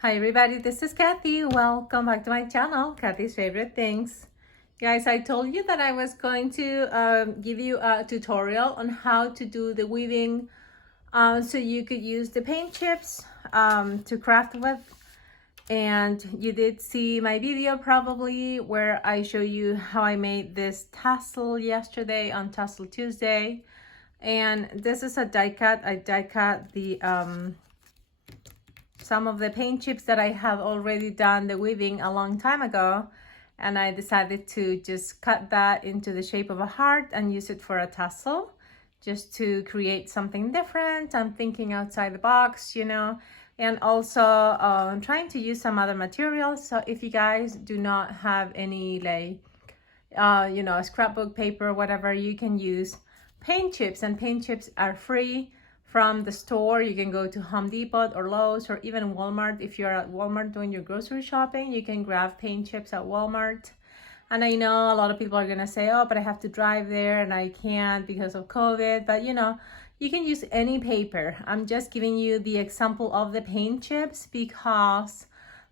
Hi everybody, this is Kathy. Welcome back to my channel, Kathy's Favorite Things. Guys, I told you that I was going to give you a tutorial on how to do the weaving so you could use the paint chips to craft with. And you did see my video probably where I show you how I made this tassel yesterday on Tassel Tuesday. And this is a die cut. I die cut the some of the paint chips that I have already done the weaving a long time ago, and I decided to just cut that into the shape of a heart and use it for a tassel just to create something different. I'm thinking outside the box, and also I'm trying to use some other materials. So if you guys do not have any scrapbook paper or whatever, you can use paint chips, and paint chips are free from the store. You can go to Home Depot or Lowe's or even Walmart. If you're at Walmart doing your grocery shopping, you can grab paint chips at Walmart. And I know a lot of people are gonna say, oh, but I have to drive there and I can't because of COVID. But you can use any paper. I'm just giving you the example of the paint chips because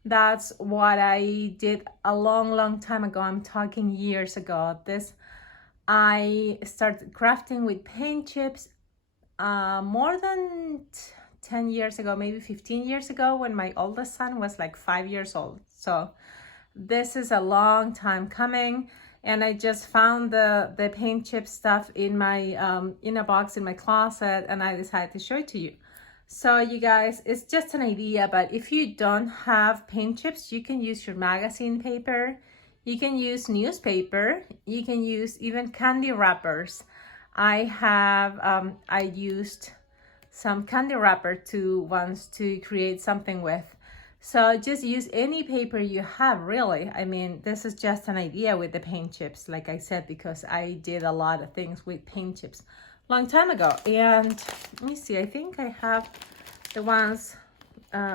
that's what I did a long time ago. I'm talking years ago. I started crafting with paint chips more than 10 years ago, maybe 15 years ago, when my oldest son was like 5 years old. So this is a long time coming, and I just found the paint chip stuff in my in a box in my closet, and I decided to show it to you. So you guys, it's just an idea, but if you don't have paint chips, you can use your magazine paper, you can use newspaper, you can use even candy wrappers. I used some candy wrapper once to create something with. So just use any paper you have, really. I mean, this is just an idea with the paint chips, like I said, because I did a lot of things with paint chips long time ago. And let me see, I think I have the ones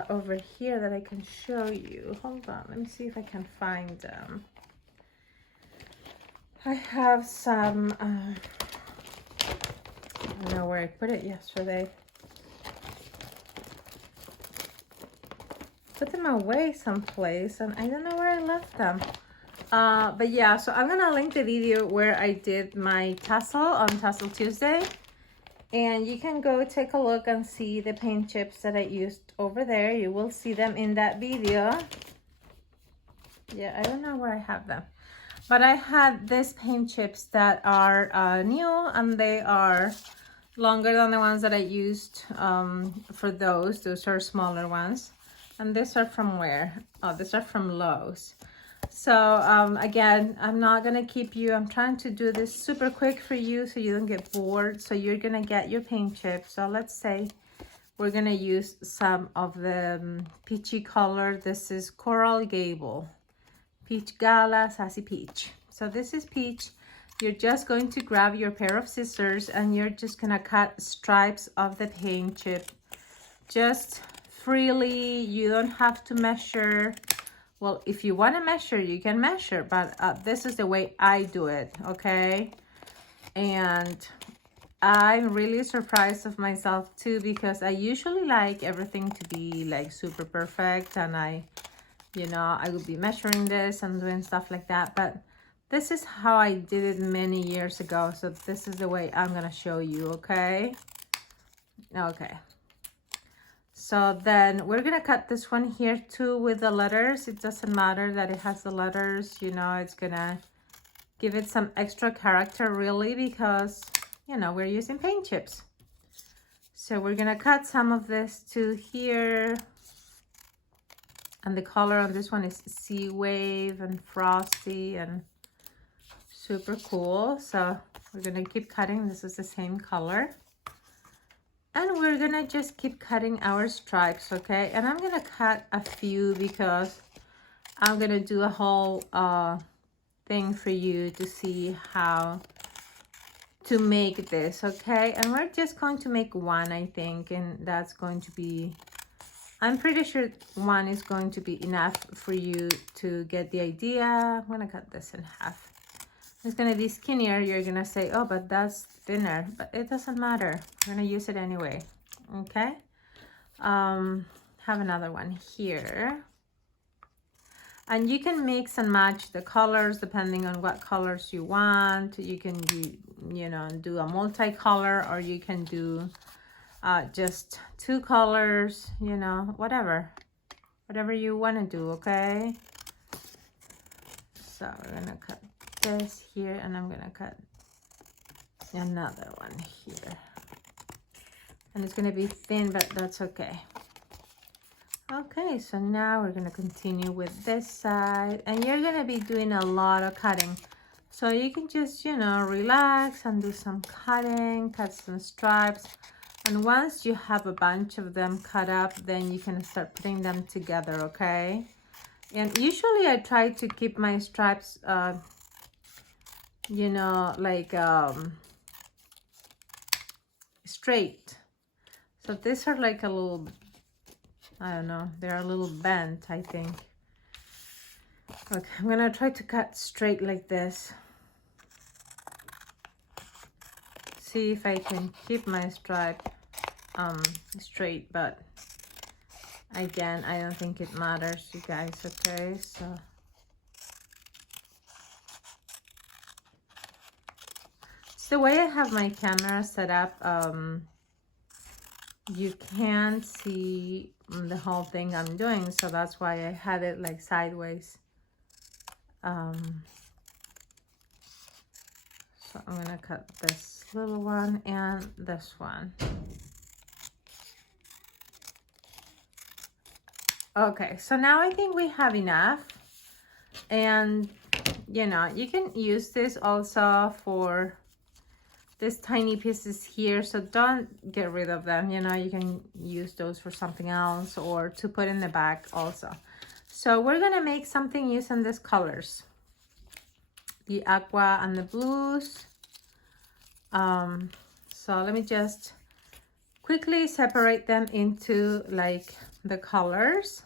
over here that I can show you. Hold on, let me see if I can find them. I have some I don't know where I put it yesterday. Put them away someplace, and I don't know where I left them. But yeah, so I'm gonna link the video where I did my tassel on Tassel Tuesday, and you can go take a look and see the paint chips that I used over there. You will see them in that video. Yeah, I don't know where I have them, but I had these paint chips that are new, and they are longer than the ones that I used for those. Those are smaller ones. And these are from where? Oh, these are from Lowe's. So again, I'm not gonna keep you. I'm trying to do this super quick for you so you don't get bored. So you're gonna get your paint chips. So let's say we're gonna use some of the peachy color. This is Coral Gable, Peach Gala, Sassy Peach. So this is peach. You're just going to grab your pair of scissors and you're just gonna cut stripes of the paint chip just freely. You don't have to measure. Well, if you want to measure, you can measure, but this is the way I do it, okay? And I'm really surprised of myself too, because I usually like everything to be like super perfect, and I would be measuring this and doing stuff like that, but this is how I did it many years ago. So this is the way I'm gonna show you, okay? Okay. So then we're gonna cut this one here too with the letters. It doesn't matter that it has the letters, it's gonna give it some extra character really, because we're using paint chips. So we're gonna cut some of this to here. And the color on this one is Sea Wave and Frosty and super cool. So we're gonna keep cutting. This is the same color. And we're gonna just keep cutting our stripes, okay? And I'm gonna cut a few because I'm gonna do a whole thing for you to see how to make this, okay? And we're just going to make one, I think, and that's going to be, I'm pretty sure one is going to be enough for you to get the idea. I'm gonna cut this in half. It's gonna be skinnier. You're gonna say, oh, but that's thinner, but it doesn't matter. We're gonna use it anyway, okay? have another one here. And you can mix and match the colors depending on what colors you want. You can do, you know, do a multicolor, or you can do just 2 colors, you know, whatever you want to do, okay? So we're gonna cut this here, and I'm gonna cut another one here. And it's gonna be thin, but that's okay. Okay, so now we're gonna continue with this side, and you're gonna be doing a lot of cutting. So you can just, you know, relax and do some cutting, cut some stripes. And once you have a bunch of them cut up, then you can start putting them together, okay? And usually I try to keep my stripes, you know, like straight. So these are like a little, I don't know, they're a little bent, I think. Okay, I'm gonna try to cut straight like this. See if I can keep my stripe straight, but again, I don't think it matters, you guys, okay? So it's the way I have my camera set up. You can't see the whole thing I'm doing, so that's why I had it like sideways. So I'm gonna cut this little one and this one. Okay, so now I think we have enough. And you know, you can use this also for these tiny pieces here, so don't get rid of them. You know, you can use those for something else, or to put in the back also. So we're gonna make something using these colors, the aqua and the blues. So let me just quickly separate them into like the colors.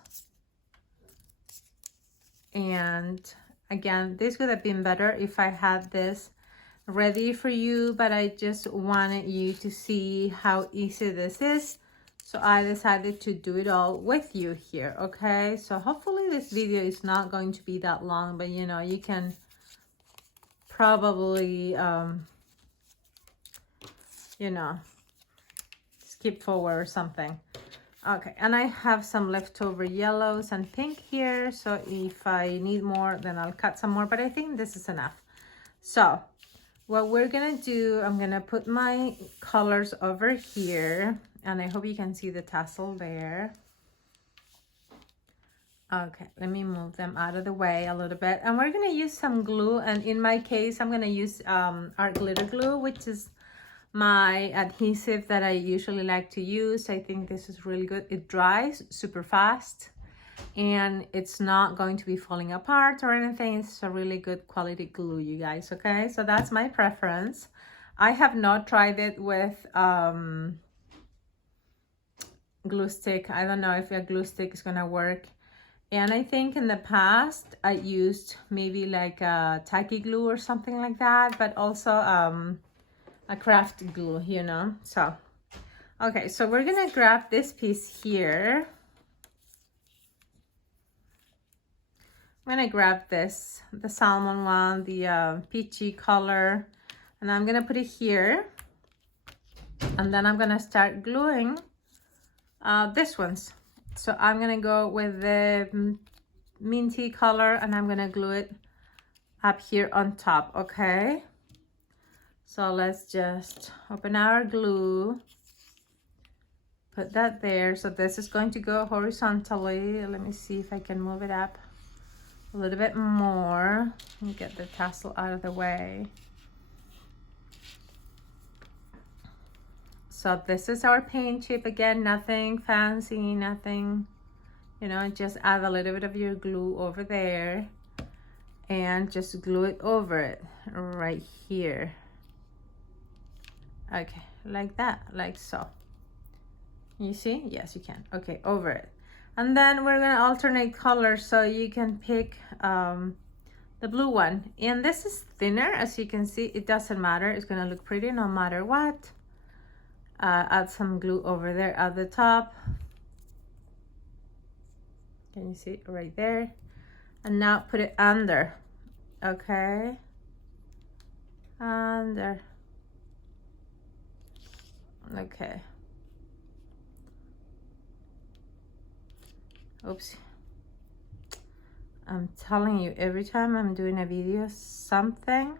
And again, this would have been better if I had this ready for you, but I just wanted you to see how easy this is, so I decided to do it all with you here, okay? So hopefully this video is not going to be that long, but you know, you can probably you know, skip forward or something. Okay, and I have some leftover yellows and pink here, so if I need more, then I'll cut some more, but I think this is enough. So what we're gonna do, I'm gonna put my colors over here, and I hope you can see the tassel there. Okay, let me move them out of the way a little bit, and we're gonna use some glue, and in my case, I'm gonna use our glitter glue, which is my adhesive that I usually like to use. I think this is really good. It dries super fast, and it's not going to be falling apart or anything. It's a really good quality glue, you guys, okay? So that's my preference. I have not tried it with glue stick. I don't know if a glue stick is gonna work. And I think in the past I used maybe like a tacky glue or something like that, but also a craft glue, you know. So okay, so we're gonna grab this piece here. I'm gonna grab this, the salmon one, the peachy color, and I'm gonna put it here, and then I'm gonna start gluing this ones. So I'm gonna go with the minty color, and I'm gonna glue it up here on top, okay? So let's just open our glue, put that there. So this is going to go horizontally. Let me see if I can move it up a little bit more and get the tassel out of the way. So this is our paint chip. Again, nothing fancy, nothing, you know, just add a little bit of your glue over there and just glue it over it right here. Okay, like that, like so. You see? Yes, you can. Okay, over it. And then we're gonna alternate colors, so you can pick the blue one. And this is thinner, as you can see. It doesn't matter. It's gonna look pretty no matter what. Add some glue over there at the top. Can you see right there? And now put it under. Okay, under. Okay. Oops. I'm telling you, every time I'm doing a video, something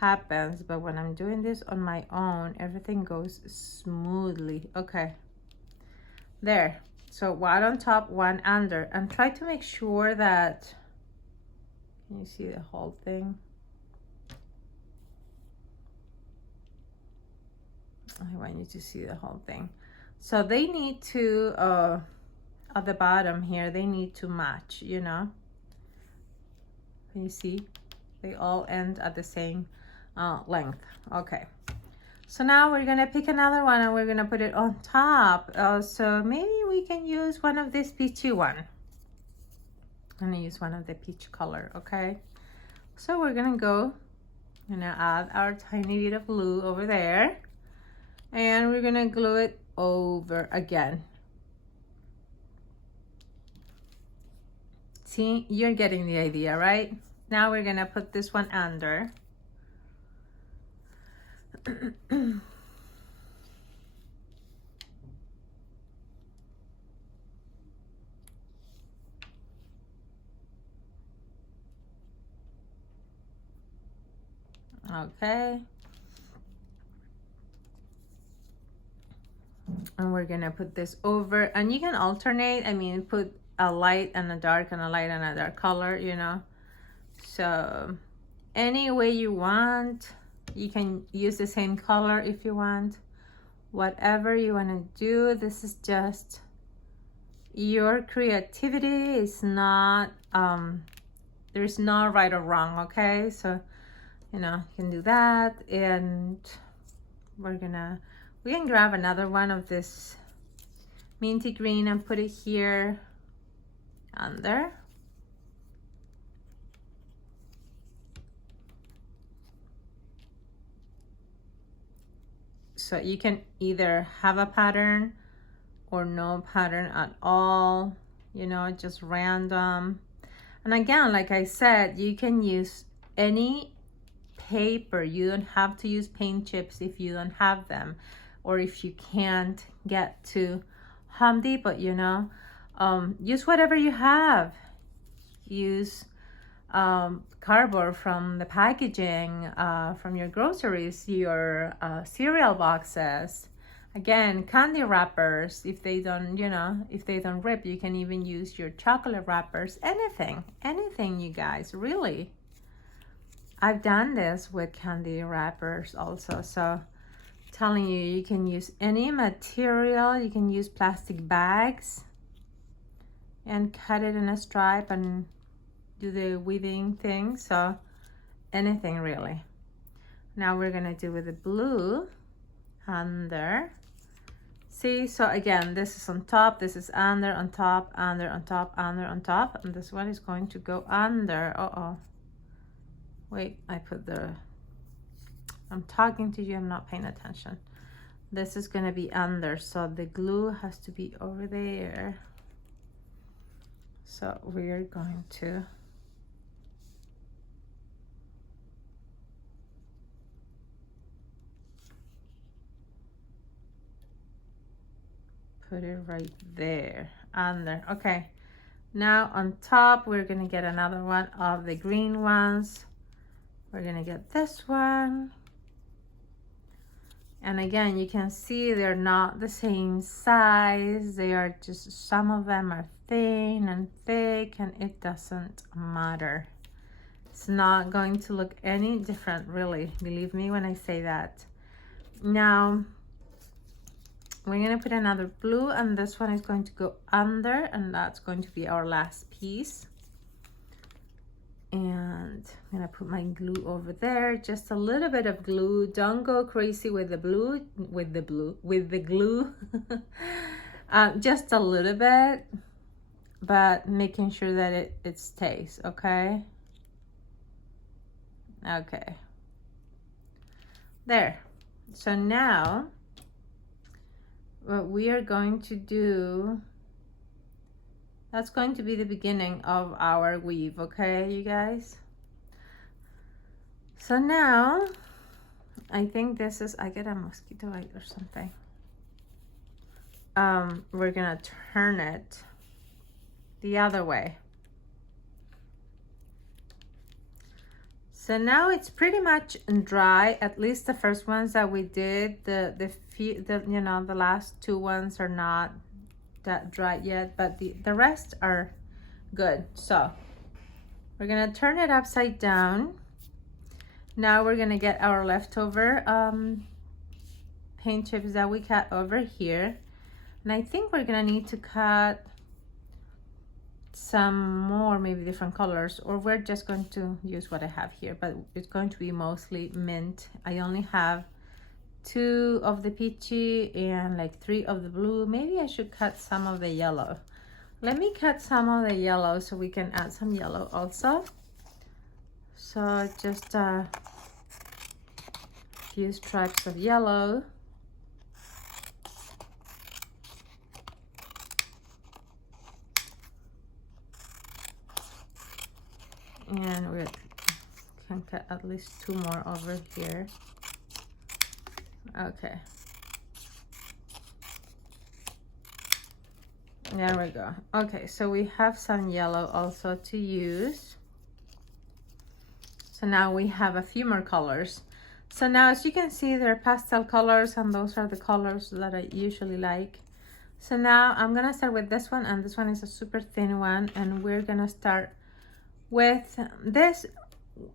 happens, but when I'm doing this on my own, everything goes smoothly. Okay, there. So one on top, one under, and try to make sure that, can you see the whole thing? I want you to see the whole thing. So they need to at the bottom here, they need to match, you know. Can you see? They all end at the same length. Okay. So now we're gonna pick another one and we're gonna put it on top. So maybe we can use one of this peachy one. I'm gonna use one of the peach color, okay? So we're gonna add our tiny bit of glue over there. And we're gonna glue it over again. See, you're getting the idea, right? Now we're gonna put this one under. Okay. And we're gonna put this over, and you can alternate. I mean, put a light and a dark and a light and a dark color, you know. So any way you want, you can use the same color if you want. Whatever you want to do, this is just your creativity. It's not there's no right or wrong, okay? So you can do that, and we can grab another one of this minty green and put it here under. So you can either have a pattern or no pattern at all, just random. And again, like I said, you can use any paper. You don't have to use paint chips if you don't have them, or if you can't get to Home Depot, use whatever you have. Use cardboard from the packaging, from your groceries, your cereal boxes. Again, candy wrappers, if they don't rip. You can even use your chocolate wrappers. Anything, you guys, really. I've done this with candy wrappers also. So telling you, you can use any material. You can use plastic bags and cut it in a stripe and do the weaving thing. So anything really. Now we're gonna do with the blue under. See, so again, this is on top, this is under, on top, under, on top, under, on top, and this one is going to go under. Wait, I'm talking to you, I'm not paying attention. This is gonna be under, so the glue has to be over there. So we're going to put it right there, under. Okay, now on top, we're gonna get another one of the green ones. We're gonna get this one. And again, you can see they're not the same size. They are just, some of them are thin and thick, and it doesn't matter. It's not going to look any different, really. Believe me when I say that. Now, we're gonna put another blue, and this one is going to go under, and that's going to be our last piece. And I'm gonna put my glue over there, just a little bit of glue. Don't go crazy with the glue, just a little bit, but making sure that it stays, okay? Okay, there. So now what we are going to do That's going to be the beginning of our weave, okay, you guys? So now, I think this is, I get a mosquito bite or something. We're gonna turn it the other way. So now it's pretty much dry, at least the first ones that we did. The you know, the last two ones are not that dry yet, but the rest are good. So we're gonna turn it upside down. Now we're gonna get our leftover paint chips that we cut over here. And I think we're gonna need to cut some more, maybe different colors, or we're just going to use what I have here, but it's going to be mostly mint. I only have 2 of the peachy and like 3 of the blue. Maybe I should cut some of the yellow. Let me cut some of the yellow so we can add some yellow also. So just a few stripes of yellow. And we can cut at least 2 more over here. Okay. There we go. Okay, so we have some yellow also to use. So now we have a few more colors. So now, as you can see, they're pastel colors, and those are the colors that I usually like. So now I'm gonna start with this one, and this one is a super thin one, and we're gonna start with this,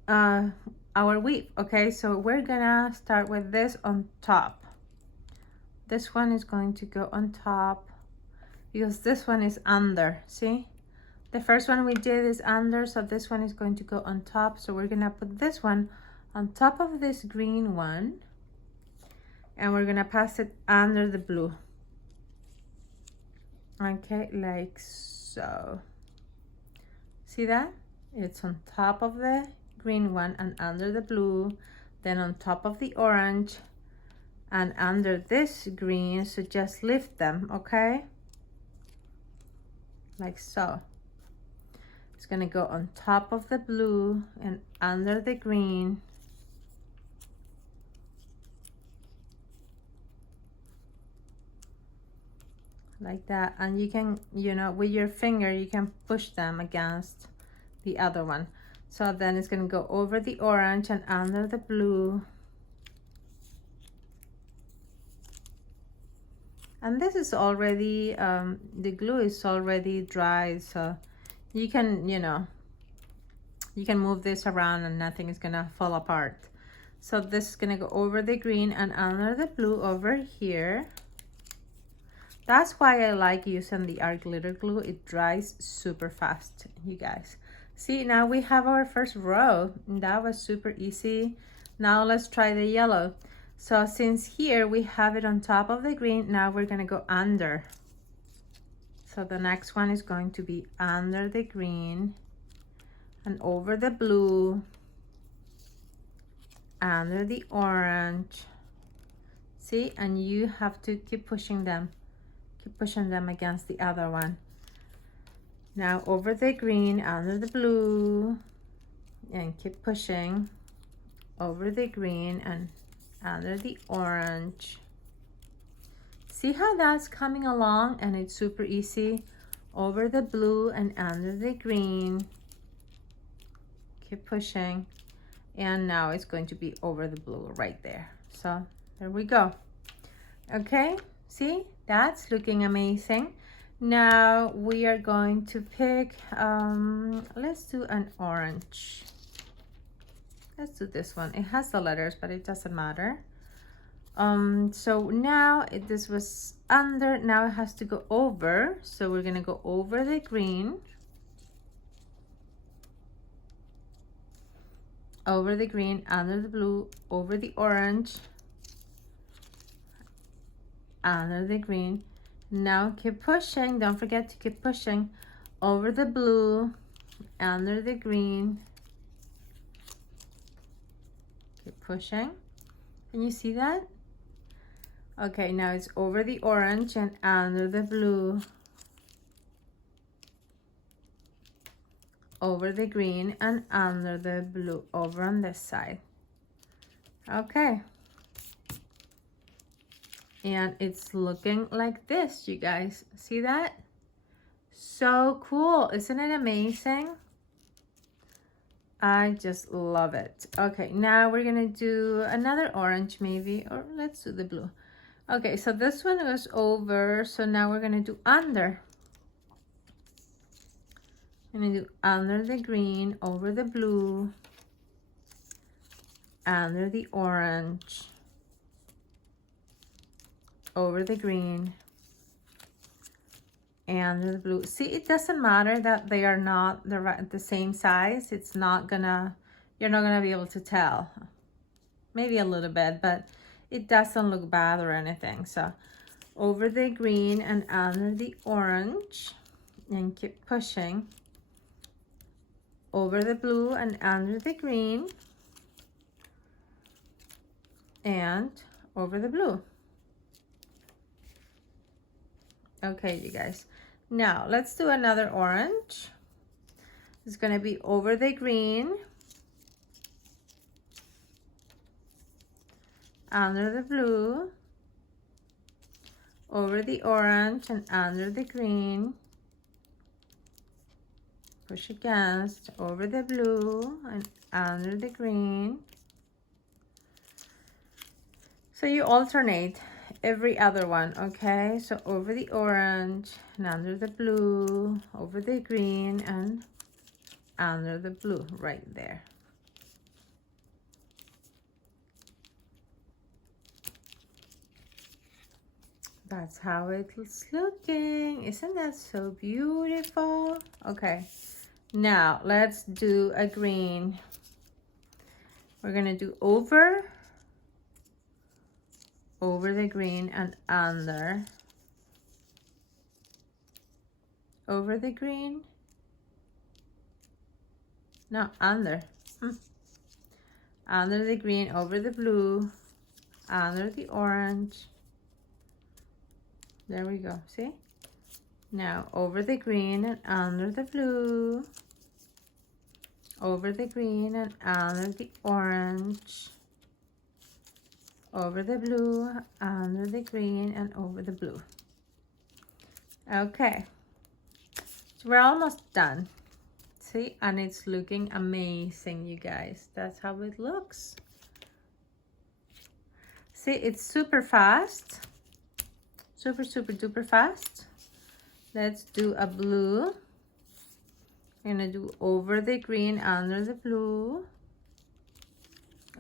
our weave. Okay, so we're gonna start with this on top. This one is going to go on top because this one is under. See, the first one we did is under, so this one is going to go on top. So we're gonna put this one on top of this green one, and we're gonna pass it under the blue. Okay, like so. See that? It's on top of the green one and under the blue, then on top of the orange and under this green. So just lift them, okay? Like so. It's gonna go on top of the blue and under the green. Like that. And you can, you know, with your finger, you can push them against the other one. So then it's gonna go over the orange and under the blue. And this is already, the glue is already dry, so you can, you know, you can move this around and nothing is gonna fall apart. So this is gonna go over the green and under the blue over here. That's why I like using the art glitter glue. It dries super fast, you guys. See, now we have our first row. That was super easy. Now let's try the yellow. So since here we have it on top of the green, now we're gonna go under. So the next one is going to be under the green and over the blue, under the orange. See, and you have to keep pushing them. Keep pushing them against the other one. Now over the green, under the blue, and keep pushing over the green and under the orange. See how that's coming along, and it's super easy. Over the blue and under the green. Keep pushing. And now it's going to be over the blue right there. So there we go. Okay, see, that's looking amazing. Now we are going to pick, let's do an orange. Let's do this one. It has the letters, but it doesn't matter. So now this was under, now it has to go over. So we're gonna go over the green. Over the green, under the blue, over the orange, under the green. Now keep pushing, don't forget to keep pushing over the blue, under the green. Keep pushing. Can you see that? Okay, now it's over the orange and under the blue. over the green, and under the blue over on this side. Okay. And it's looking like this, you guys. See that? So cool. Isn't it amazing? I just love it. Okay, now we're gonna do another orange maybe, or let's do the blue. Okay, so this one goes over, so now we're gonna do under. I'm gonna do under the green, over the blue, under the orange, over the green, and the blue. See, it doesn't matter that they are not the same size. It's not gonna, you're not gonna be able to tell. Maybe a little bit, but it doesn't look bad or anything. So over the green and under the orange, and keep pushing. Over the blue and under the green, and over the blue. Okay, you guys. Now let's do another orange. It's gonna be over the green, under the blue, over the orange and under the green. Push against, over the blue and under the green. So you alternate every other one, okay? So over the orange and under the blue, over the green and under the blue right there. That's how it's looking. Isn't that so beautiful? Okay, now let's do a green. We're gonna do over the green and under, over the green, no, under, under the green, over the blue, under the orange. There we go, see? Now over the green and under the blue, over the green and under the orange, over the blue, under the green, and over the blue. Okay, so we're almost done. See, and it's looking amazing, you guys. That's how it looks. See, it's super fast. Super duper fast. Let's do a blue. I'm gonna do over the green, under the blue,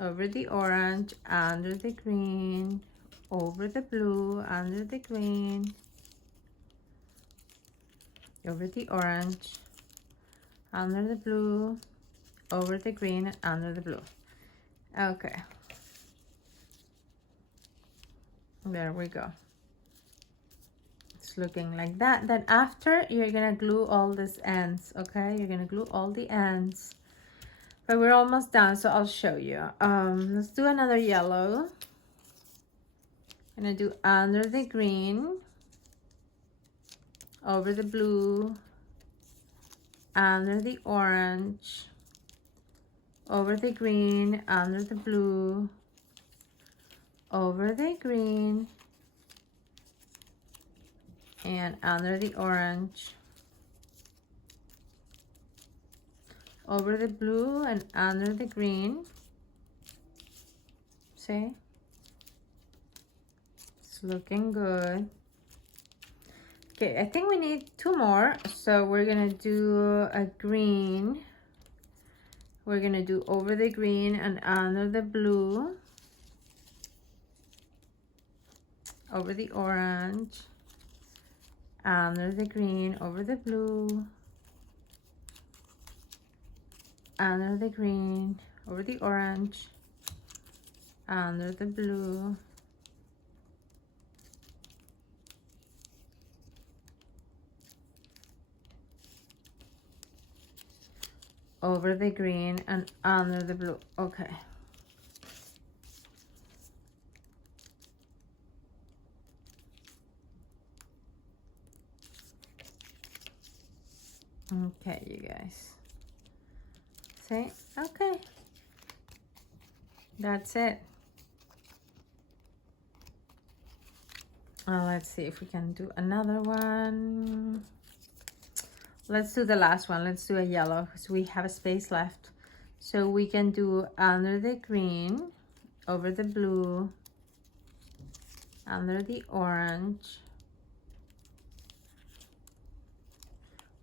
over the orange, under the green, over the blue, under the green, over the orange, under the blue, over the green, and under the blue. Okay. There we go. It's looking like that. Then after, you're gonna glue all these ends, okay? You're gonna glue all the ends. But we're almost done, so I'll show you. Let's do another yellow. I'm gonna do under the green, over the blue, under the orange, over the green, under the blue, over the green, and under the orange, over the blue and under the green. See? It's looking good. Okay, I think we need two more. So we're gonna do a green. We're gonna do over the green and under the blue, over the orange, under the green, over the blue, under the green, over the orange, under the blue, over the green, and under the blue. Okay. Okay, you guys. See? Okay. That's it. Let's see if we can do another one. Let's do the last one. Let's do a yellow because we have a space left. So we can do under the green, over the blue, under the orange,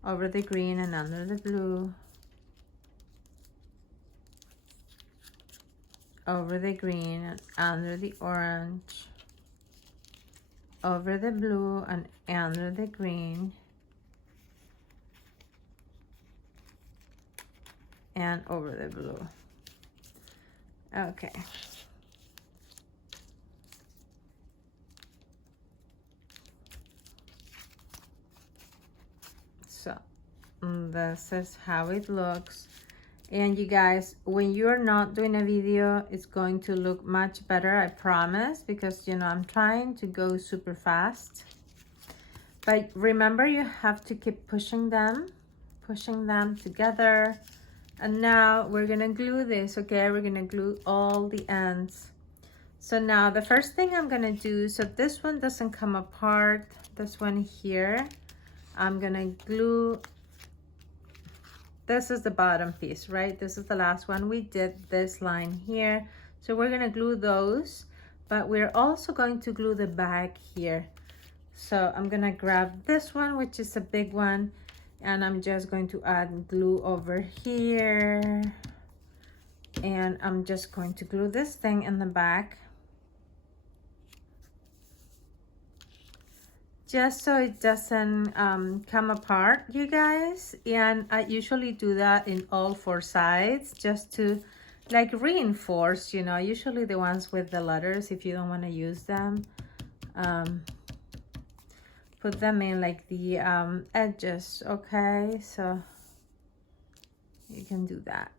over the green and under the blue, over the green and under the orange, over the blue and under the green, and over the blue. Okay. So this is how it looks. And you guys, when you're not doing a video, it's going to look much better, I promise, because you know I'm trying to go super fast. But remember, you have to keep pushing them together. And now we're gonna glue this, okay? We're gonna glue all the ends. So now the first thing I'm gonna do, so this one doesn't come apart, this one here, I'm gonna glue. This is the bottom piece, right? This is the last one. We did this line here. So we're gonna glue those, but we're also going to glue the back here. So I'm gonna grab this one, which is a big one, and I'm just going to add glue over here. And I'm just going to glue this thing in the back, just so it doesn't come apart, you guys. And I usually do that in all 4 sides, just to like reinforce, you know, usually the ones with the letters, if you don't want to use them, put them in like the edges, okay? So you can do that.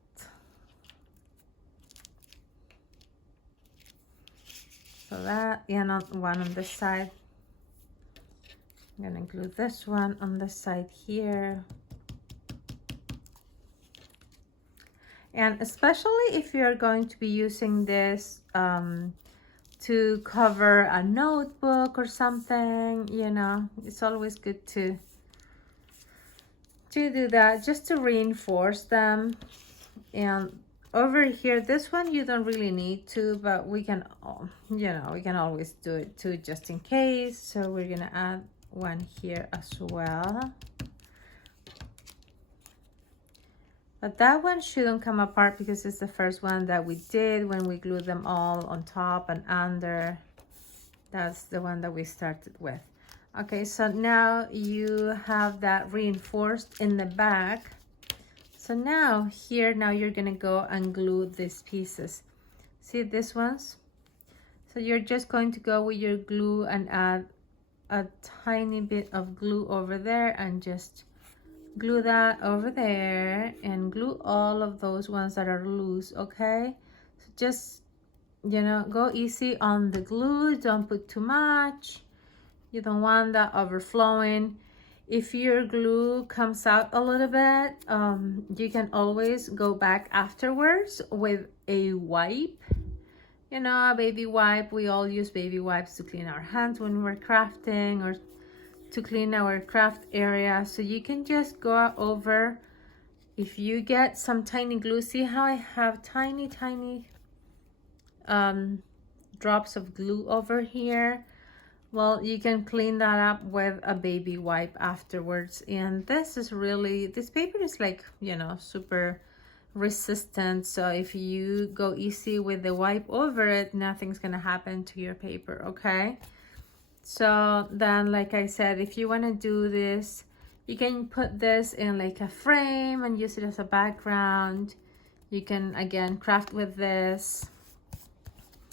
So that, and on one on this side. I'm gonna glue this one on the side here. And especially if you're going to be using this to cover a notebook or something, you know, it's always good to do that, just to reinforce them. And over here, this one you don't really need to, but we can, you know, we can always do it too, just in case. So we're gonna add one here as well, but that one shouldn't come apart because it's the first one that we did when we glued them all on top and under. That's the one that we started with. Okay, so now you have that reinforced in the back. So now here, now you're gonna go and glue these pieces. See these ones? So you're just going to go with your glue and add a tiny bit of glue over there and just glue that over there, and glue all of those ones that are loose, okay? So just, you know, go easy on the glue, don't put too much. You don't want that overflowing. If your glue comes out a little bit, you can always go back afterwards with a wipe. You know, a baby wipe. We all use baby wipes to clean our hands when we're crafting or to clean our craft area. So you can just go over. If you get some tiny glue, see how I have tiny drops of glue over here? Well, you can clean that up with a baby wipe afterwards. And this is really, this paper is like, you know, super resistant. So if you go easy with the wipe over it, nothing's gonna happen to your paper, okay? So then, like I said, if you want to do this, you can put this in like a frame and use it as a background. You can again craft with this.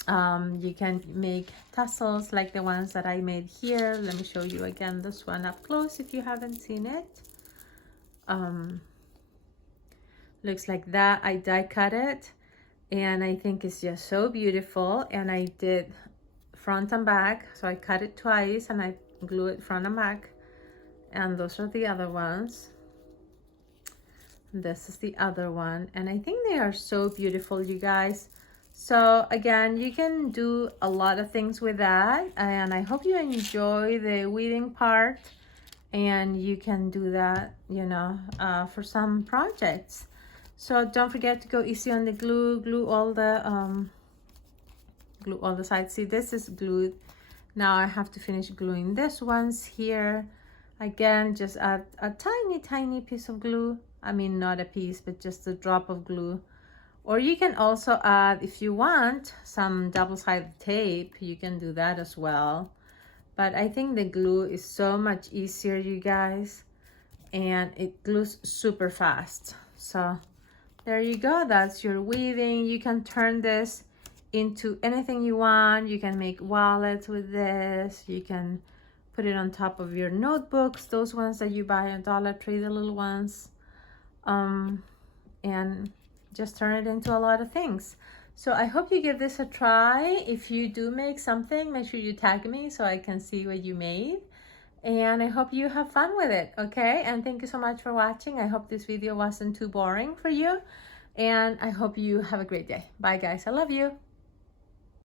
You can make tassels like the ones that I made here. Let me show you again this one up close if you haven't seen it. Looks like that. I die cut it and I think it's just so beautiful. And I did front and back, so I cut it twice and I glue it front and back. And those are the other ones. This is the other one, and I think they are so beautiful, you guys. So again, you can do a lot of things with that, and I hope you enjoy the weaving part, and you can do that, you know, for some projects. So don't forget to go easy on the glue. Glue all the sides. See, this is glued. Now I have to finish gluing this ones here. Again, just add a tiny piece of glue. I mean, not a piece, but just a drop of glue. Or you can also add, if you want, some double-sided tape. You can do that as well. But I think the glue is so much easier, you guys. And it glues super fast. So there you go. That's your weaving. You can turn this into anything you want. You can make wallets with this. You can put it on top of your notebooks, those ones that you buy at Dollar Tree, the little ones, and just turn it into a lot of things. So I hope you give this a try. If you do make something, make sure you tag me so I can see what you made, and I hope you have fun with it. Okay, and thank you so much for watching. I hope this video wasn't too boring for you, and I hope you have a great day. Bye guys, I love you.